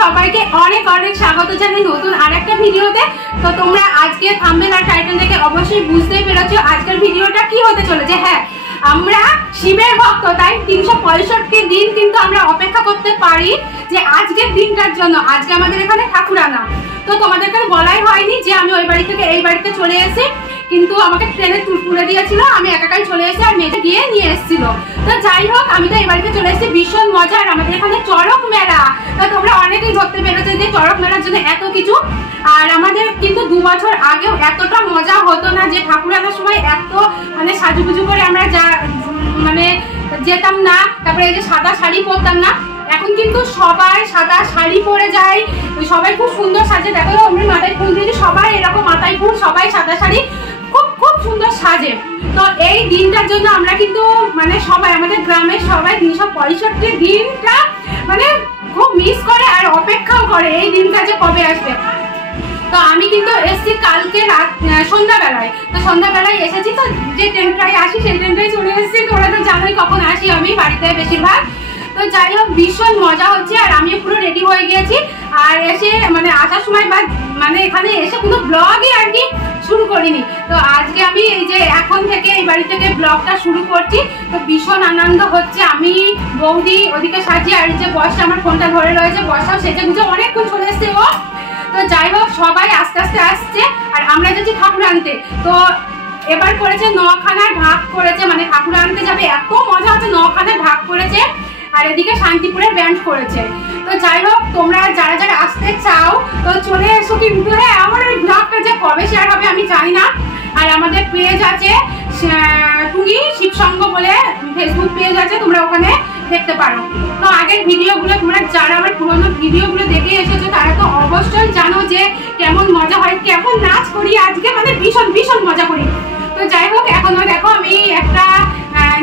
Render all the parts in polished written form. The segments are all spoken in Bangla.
সবাইকে অনেক অনেক স্বাগত জানাই নতুন আরেকটা ভিডিওতে। তো তোমরা আজকে থাম্বনেল আর টাইটেল দেখে অবশ্যই বুঝতেই পেরেছো আজকের ভিডিওটা কি হতে চলেছে। হ্যাঁ, আমরা শিবের ভক্ত, তাই 365 দিন কিন্তু আমরা অপেক্ষা করতে পারি যে আজকের দিনটার জন্য। আজকে আমাদের এখানে ঠাকুর আনা, তো তোমাদেরকে বলাই হয়নি যে আমি ওই বাড়ি থেকে এই বাড়িতে চলে এসেছি, কিন্তু আমাকে ট্রেনে তুলে দিয়েছিল, আমি একাই চলে এসেছি আর মেয়েটা গিয়ে নিয়ে এসেছিল। তো যাই হোক, আমি তো এই বাড়িতে চলে এসেছি, ভীষণ মজা। আর আমাদের এখানে চড়ক মেলা, তো তোমরা অনেকেই ধরতে পেরেছো যে চড়ক মেলার জন্য এত কিছু। আর আমাদের কিন্তু 2 বছর আগেও এতটা মজা হতো না, যে ঠাকুর আনার সময় এত মানে সাজুগুজু করে আমরা মানে যেতাম না। তারপরে এই যে সাদা শাড়ি পরতাম না, এখন কিন্তু সবাই সাদা শাড়ি পরে যায়, সবাই খুব সুন্দর সাজে। দেখো আমি মাথায় ফুল দিয়েছি, সবাই এরকম মাথায় ফুল, সবাই সাদা শাড়ি, খুব খুব সুন্দর সাজে। তো এই দিনটার জন্য আমরা কিন্তু মানে সবাই, আমাদের গ্রামের সবাই 365 দিনটা মানে খুব মিস করে আর অপেক্ষাও করে এই দিনটা যে কবে আসবে। তো আমি কিন্তু এসেছি কালকে সন্ধ্যাবেলায়, তো সন্ধ্যাবেলায় এসেছি, তো যে ট্রেনটায় আসি সেই ট্রেনটায় চলে এসেছি। তোমরা তো জানোই কখন আসি আমি বাড়িতে বেশিরভাগ। তো যাই হোক, ভীষণ মজা হচ্ছে আর আমিও পুরো রেডি হয়ে গিয়েছি। আর এসে মানে আসার সময় বা মানে এখানে এসে কোনো ব্লগই আর কি শুরু করিনি। তো আজকে আমি এই যে এখন থেকে এই বাড়ি থেকে ব্লগটা শুরু করছি, তো ভীষণ আনন্দ হচ্ছে। আমি বৌদি ওদিকে সাজিয়ে, আর যে বয়সটা আমার ফোনটা ধরে রয়েছে, বয়সটাও সেজে গুজে অনেকক্ষণ চলে এসছে ও। তো যাই হোক, সবাই আস্তে আস্তে আসছে আর আমরা যাচ্ছি ঠাকুর আনতে। তো এবার করেছে 9খানার ভাগ করেছে, মানে ঠাকুর আনতে যাবে, এত মজা হচ্ছে। 9খানার ভাগ করেছে আর এদিকে শান্তিপুরের ব্যান্ড করেছে। তো যাই হোক, তোমরা যারা যারা আসতে চাও তো চলে এসো। কিন্তু হ্যাঁ, আমার ওই ব্লগটা যে কবে শেয়ার হবে আমি জানি না। আর আমাদের পেজ আছে টুঙ্গি শিবসঙ্গ বলে, ফেসবুক পেজ আছে, তোমরা ওখানে দেখতে পারো। তো আগের ভিডিওগুলো তোমরা যারা আমার পুরোনো ভিডিওগুলো দেখে এসেছো তারা তো অবশ্যই জানো যে কেমন মজা হয়, কেমন নাচ করি আজকে, মানে ভীষণ ভীষণ মজা করি। তো যাই হোক, এখনো দেখো আমি একটা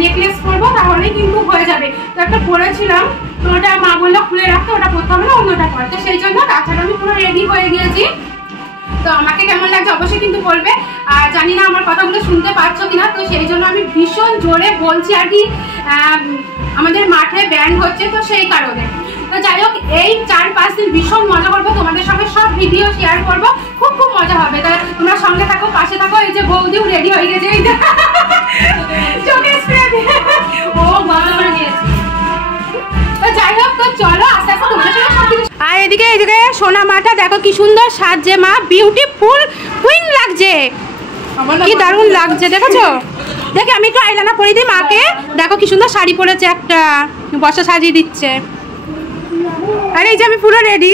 নেকলেস পরবো, তাহলে কিন্তু হয়ে যাবে। তো একটা পরেছিলাম, তো ওটা মা বললো খুলে রাখতে, ওটা পরতে হবে না, অন্যটা পর। তো সেই জন্য তাছাড়া আমি পুরো রেডি হয়ে গিয়েছি। তো আমাকে কেমন লাগছে অবশ্যই কিন্তু বলবে। আর জানি না আমার কথাগুলো শুনতে পাচ্ছ কিনা, তো সেই জন্য আমি ভীষণ জোরে বলছি আর কি, আমাদের মাঠে ব্যান্ড হচ্ছে, তো সেই কারণে। তো যাই হোক, এই 4-5 দিন ভীষণ মজা করবো, তোমাদের সঙ্গে সব ভিডিও শেয়ার করবো, খুব খুব মজা হবে। তাই তোমরা সঙ্গে থাকো, পাশে থাকো। এই যে বৌদিও রেডি হয়ে গেছে, এই যে চোখে স্প্রে দিয়ে ও বাবা দিয়েছে। তো যাই হোক, তো চলো আস্তে আস্তে তোমাদের সঙ্গে সব কিছু। আর এদিকে সোনা মাটা দেখো কি সুন্দর সাজছে, মা বিউটিফুল কুইন লাগছে, কি দারুণ লাগছে দেখেছো। দেখে আমি একটু আইলানা পরিয়ে দিই মাকে, দেখো কি সুন্দর শাড়ি পরেছে, একটা বসা সাজিয়ে দিচ্ছে। আর এই যে আমি পুরো রেডি।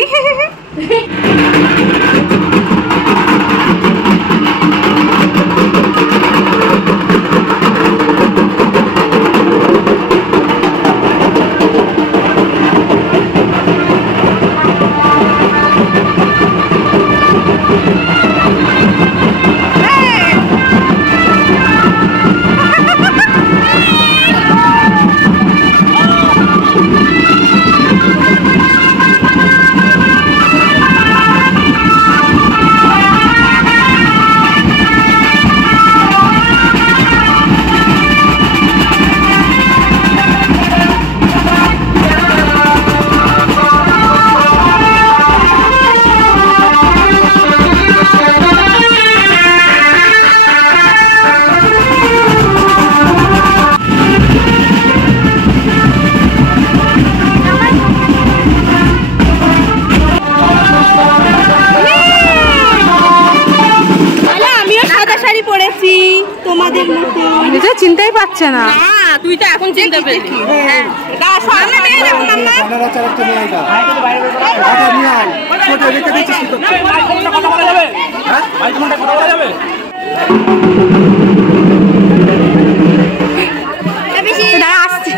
চিন্তাই পাচ্ছে না, তুই তো এখন চিন্তা পেলি। আসছে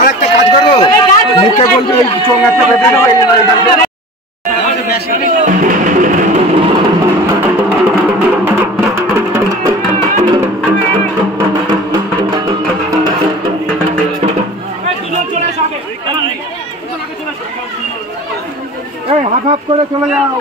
আরেকটা কাজ করবো, মুখে বলবি ওই চোঙাটা বেঁধে দেবো। হাফ হাফ করে চলে যাও।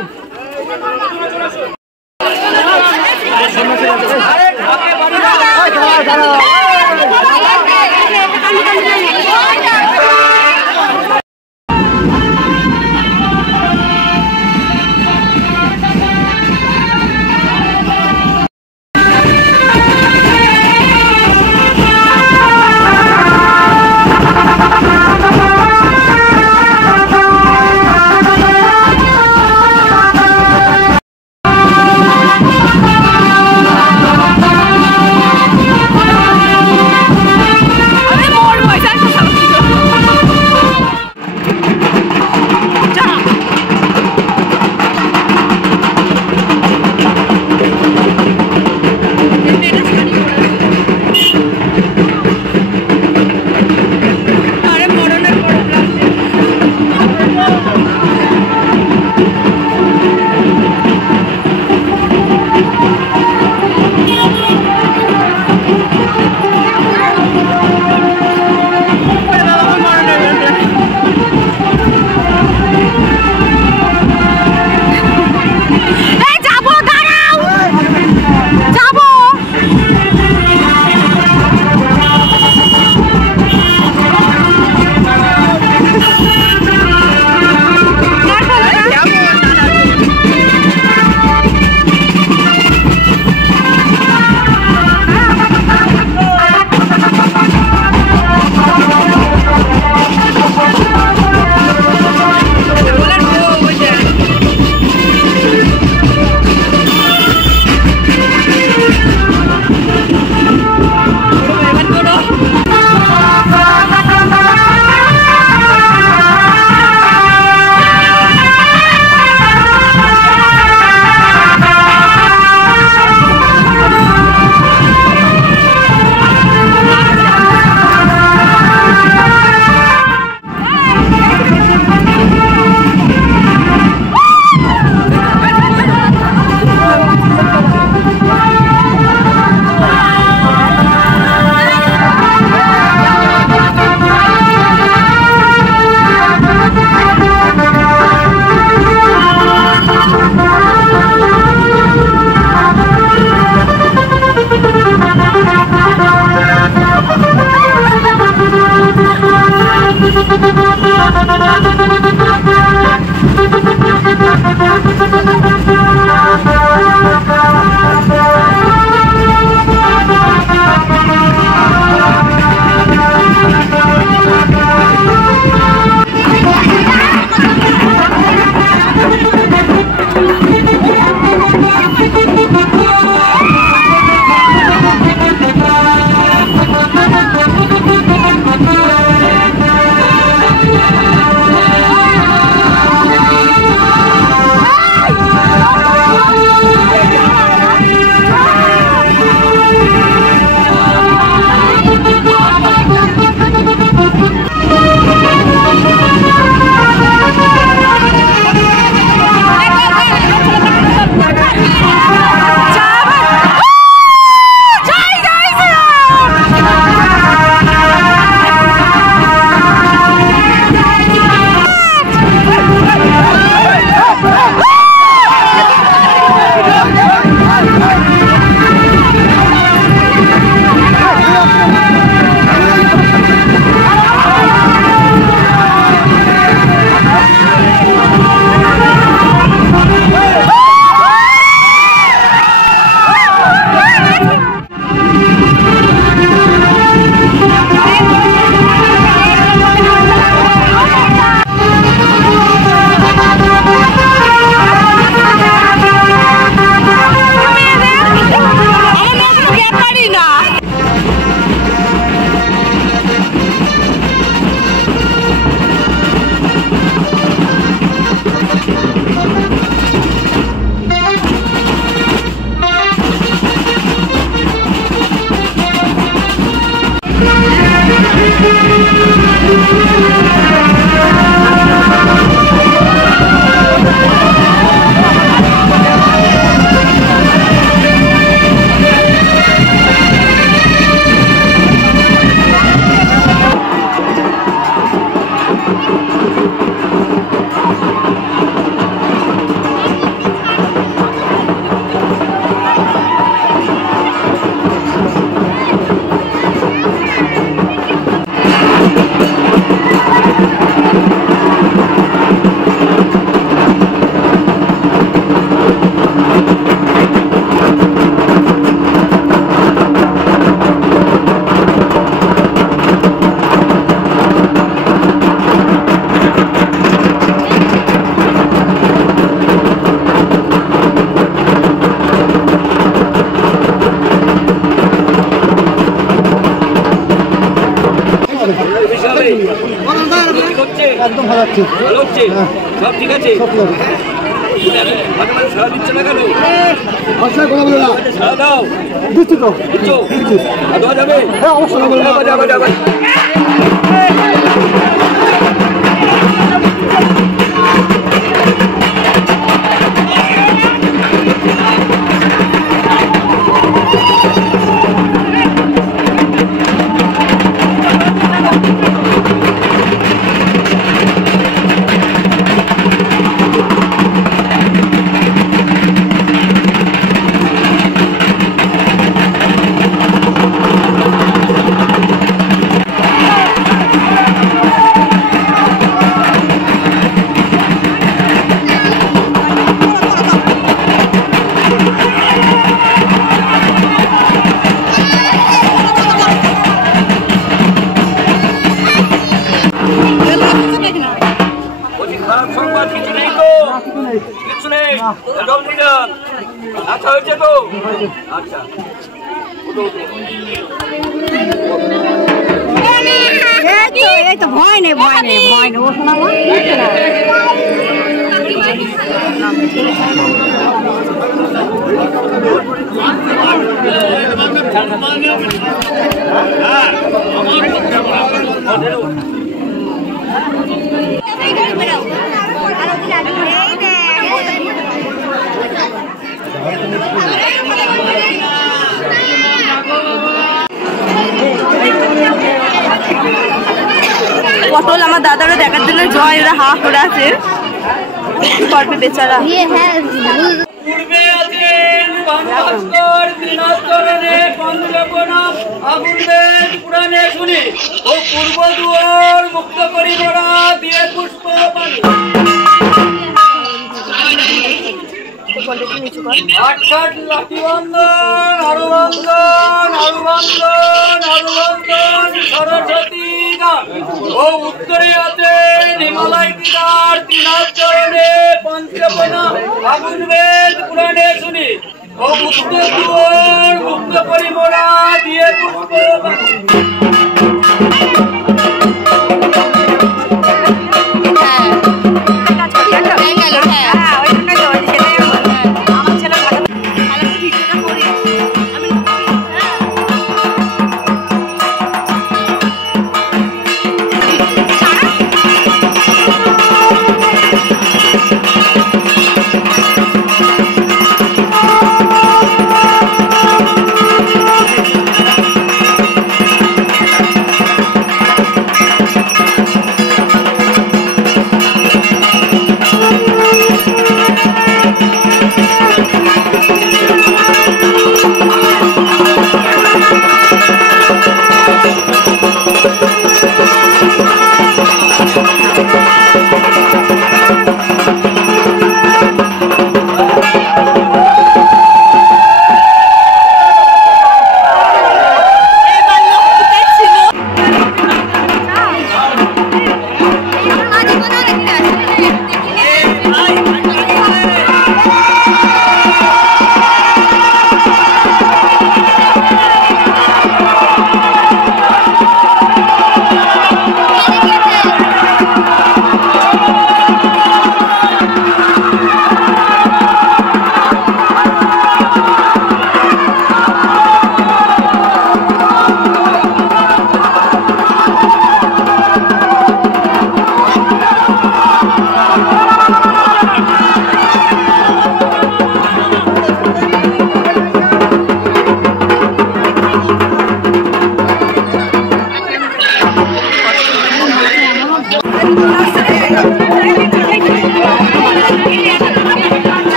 একদম ভালো হচ্ছে, ভালো হচ্ছে, সব ঠিক আছে। সারা দিচ্ছে না কেন? কথা বলে না, সারা দাও। দিচ্ছি তো, দেওয়া যাবে? হ্যাঁ অবশ্যই যাবে। আচ্ছা হয়েছে তো, আচ্ছা এই তো ভয় নেই ও শোনা পটল আমার দাদারা দেখার জন্য জয় এরা হা করে আছে করবে বেচারা। পূর্বে আছেন ভাস্কর দিনাজপুরে পঞ্চবনা আগুনবেদ পুরাণে শুনি ও পূর্ব দুয়ার মুক্ত করি মোরা দিয়ে পুষ্প পানি আটঘাট লাঠিবন্ধন আরুবন্ধন আরুবন্ধন আরুবন্ধন সরস্বতী গান ও উত্তরে আছেন হিমালয় কিনার দিনাজপুরে পঞ্চবনা আগুনবেদ পুরাণে শুনি ও উত্তর দুয়ার মুক্ত করি মোরা দিয়ে পুষ্প পানি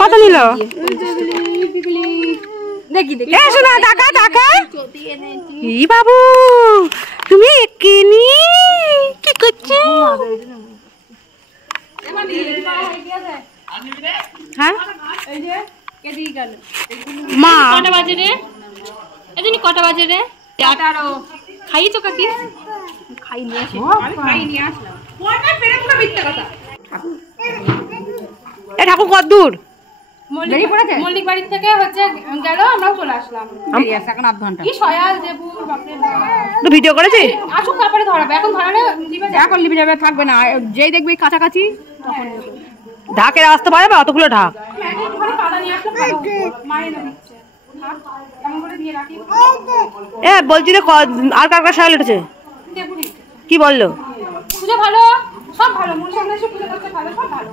কত নিল দেখি দেখি শোনা টাকা টাকা ই বাবু তুমি একেনি কি করছো হ্যাঁ মা কটা বাজে রে এদিন কটা বাজে রে 8:30 খাইছো কাকি খাই নিয়ে আসলাম এ ঠাকুর কত দূর মল্লিক বাড়ি থেকে হচ্ছে গেল আমরাও চলে আসলাম এখন আধ ঘন্টা কি সয়াল দেবু তো ভিডিও করেছি আসুক তারপরে ধরাবে এখন ধরালে এখন লিবে যাবে থাকবে না যেই দেখবে কাছাকাছি তখন ঢাকের আসতে পারবে অতগুলো ঢাক বলছি রে আর কার কার সয়াল উঠেছে কি বললো পুজো ভালো সব ভালো মন সামনে এসে পুজো করতে ভালো সব ভালো।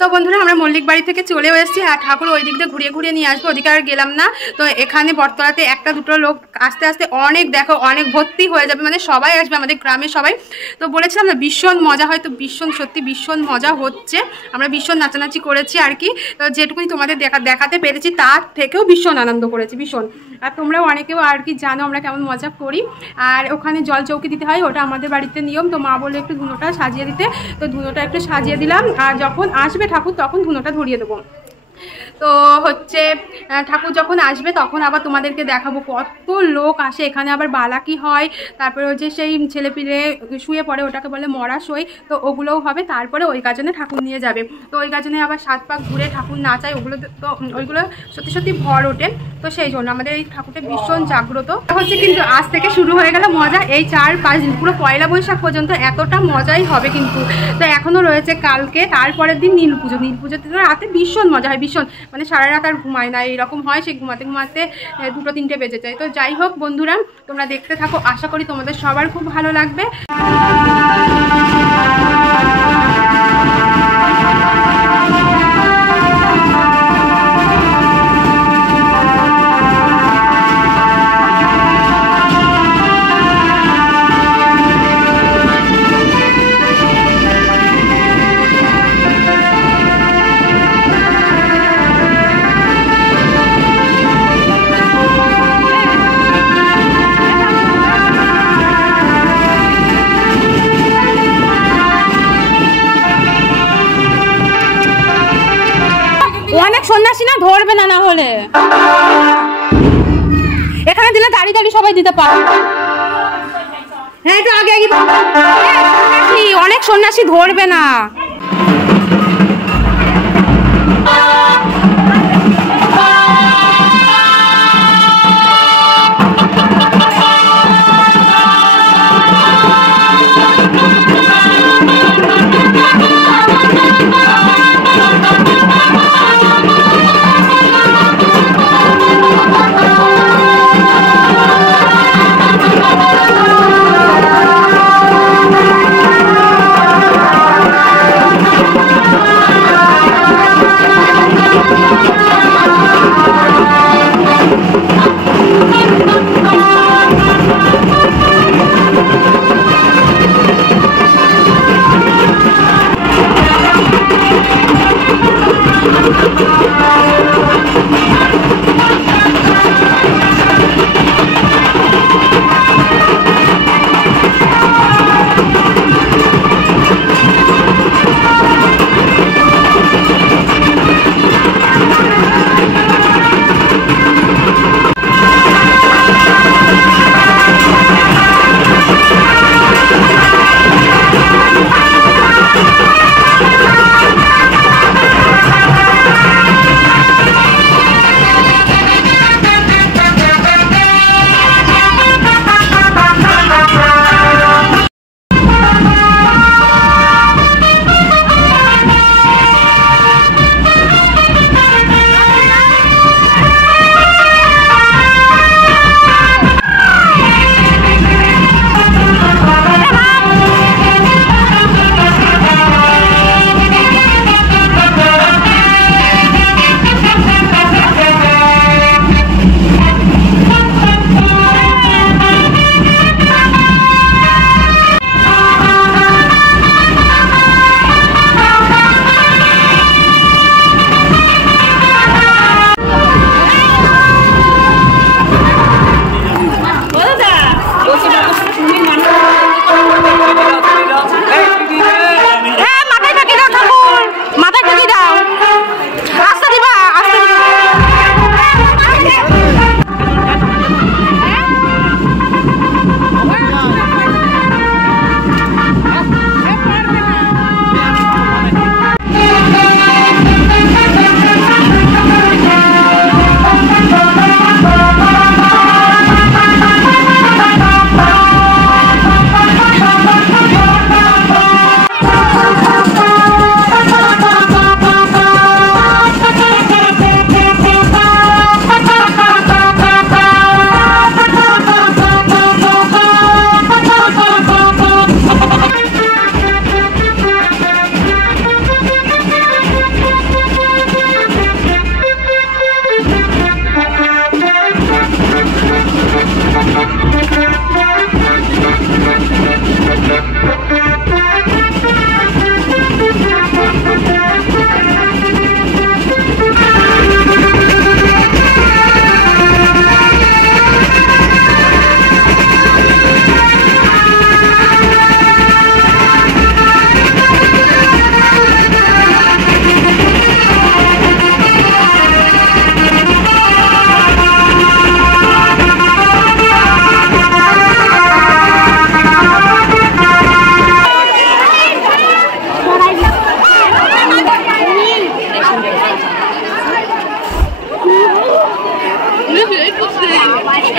তো বন্ধুরা আমরা মল্লিক বাড়ি থেকে চলেও এসেছি আর ঠাকুর ওই দিক দিয়ে ঘুরিয়ে নিয়ে আসবো ওদিকে আর গেলাম না। তো এখানে বটতলাতে একটা দুটো লোক আস্তে আস্তে অনেক দেখো অনেক ভর্তি হয়ে যাবে মানে সবাই আসবে আমাদের গ্রামের সবাই। তো বলেছিলাম না ভীষণ মজা হয় তো ভীষণ সত্যি ভীষণ মজা হচ্ছে আমরা ভীষণ নাচানাচি করেছি আর কি। তো যেটুকুনি তোমাদের দেখাতে পেরেছি তার থেকেও ভীষণ আনন্দ করেছি ভীষণ। আর তোমরাও অনেকেও আর কি জানো আমরা কেমন মজা করি। আর ওখানে জল চৌকি দিতে হয় ওটা আমাদের বাড়িতে নিয়ম। তো মা বলে একটু ধুনোটা সাজিয়ে দিতে তো ধুনোটা একটু সাজিয়ে দিলাম আর যখন আসবে ঠাকুর তখন ধুনোটা ধরিয়ে দেবো। তো হচ্ছে ঠাকুর যখন আসবে তখন আবার তোমাদেরকে দেখাবো কত লোক আসে এখানে। আবার বালাকি হয়, তারপরে হচ্ছে সেই ছেলেপিলে শুয়ে পড়ে ওটাকে বলে মরা সই, তো ওগুলোও হবে। তারপরে ওই গাজনে ঠাকুর নিয়ে যাবে, তো ওই গাজনে আবার 7 পাক ঘুরে ঠাকুর নাচায়, ওগুলো তো ওইগুলো সত্যি সত্যি ভর ওঠে। তো সেই জন্য আমাদের এই ঠাকুরটা ভীষণ জাগ্রত হচ্ছে। কিন্তু আজ থেকে শুরু হয়ে গেল মজা, এই 4-5 দিন পুরো পয়লা বৈশাখ পর্যন্ত এতটা মজাই হবে কিন্তু। তো এখনও রয়েছে কালকে, তারপরের দিন নীল পুজো। নীল পুজোতে তো রাতে ভীষণ মজা হয়, ভীষণ, মানে সারা রাত আর ঘুমায় না, এইরকম হয়। সে ঘুমাতে ঘুমাতে 2-3টে বেজে যায়। তো যাই হোক বন্ধুরা, তোমরা দেখতে থাকো, আশা করি তোমাদের সবার খুব ভালো লাগবে। অনেক সন্ন্যাসী না ধরবে না, না হলে এখানে দিলে দাঁড়িয়ে দাঁড়িয়ে সবাই দিতে পারে। হ্যাঁ একটু আগে আগে, অনেক সন্ন্যাসী ধরবে না।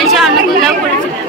এসে অন্নগুলোও করেছিলাম।